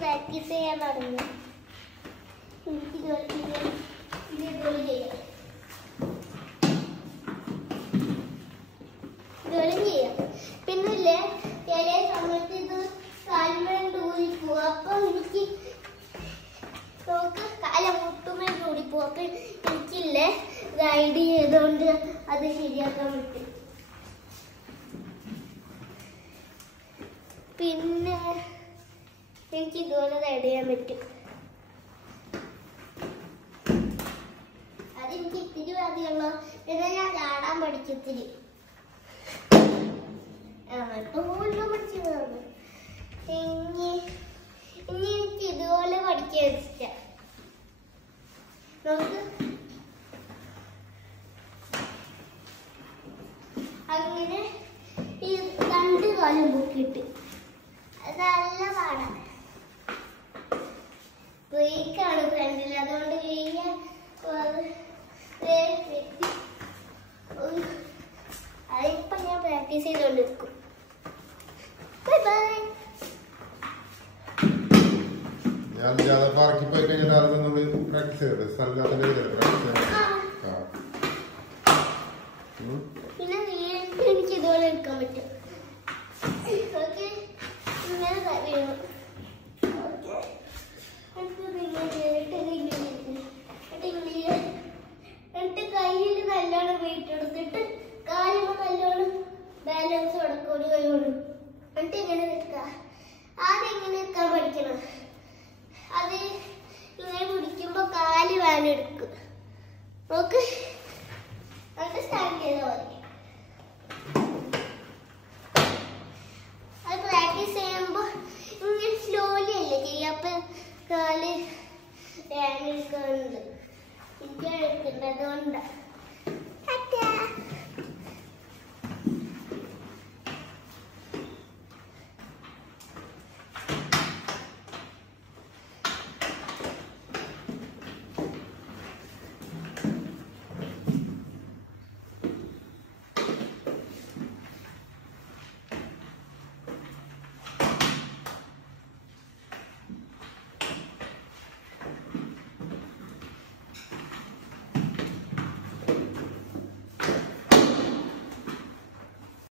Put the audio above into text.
Practice ചെയ്യാൻ തുടങ്ങി. എനിക്ക് ജോലി ചെയ്യാം. പിന്നില്ലേ ചില സമയത്ത് ഇത് കാൽമേൽ ഊരിപ്പോവും. അപ്പൊ എനിക്ക് കാല മുട്ടുമേൽ ഊരിപ്പോവും. അപ്പൊ എനിക്കില്ലേ റൈഡ് ചെയ്തോണ്ട് അത് ശരിയാക്കാൻ പറ്റും. പിന്നെ എനിക്ക് ഇതുപോലെ റൈഡ് ചെയ്യാൻ പറ്റും. അതെനിക്ക് ഇത്തിരി മതിയുള്ളൂ. പിന്നെ ഞാൻ ചാടാൻ പഠിക്കത്തിരി പഠിച്ചതാണ്. ഇനി എനിക്ക് ഇതുപോലെ പഠിക്കാൻ ഇഷ്ടം. നമുക്ക് അങ്ങനെ ഈ 2 കാലും പൊക്കിയിട്ട് അത് നല്ല പാടാണ്. ബ്രേക്കാണ് ഫ്രണ്ടിൽ, അതുകൊണ്ട് അതിപ്പോ ഞാൻ പ്രാക്ടീസ് ചെയ്തോണ്ടിരിക്കും. Bye bye. ഞാൻ പാർക്കിൽ പോയി കഴിഞ്ഞാൽ പ്രാക്ടീസ് ചെയ്തത് പിന്നെ എനിക്ക് ഇതുപോലെ എടുക്കാൻ പറ്റും. ഇങ്ങനെ വേണം. എന്നിട്ട് കയ്യിൽ നല്ലോണം വെയിറ്റ് എടുത്തിട്ട് കാലുമ്പോൾ നല്ലോണം ബാലൻസ് കൊടുക്കും ഒരു കൈ കൊണ്ട്. എന്നിട്ട് ഇങ്ങനെ നിൽക്കുക. ആദ്യം ഇങ്ങനെ നിൽക്കാൻ പഠിക്കണം. അത് ഇങ്ങനെ പിടിക്കുമ്പോ കാല് വാനെടുക്കും. നോക്ക്, എന്നിട്ട് സ്റ്റാൻഡ് ചെയ്താൽ മതി. അത് പ്രാക്ടീസ് ചെയ്യുമ്പോ ഇങ്ങനെ സ്ലോലി അല്ലേ ചെയ്യുക. അപ്പൊ കാല് വേനെടുക്കുന്നുണ്ട്. എനിക്ക് എടുക്കുന്നത് അതുകൊണ്ടാണ്.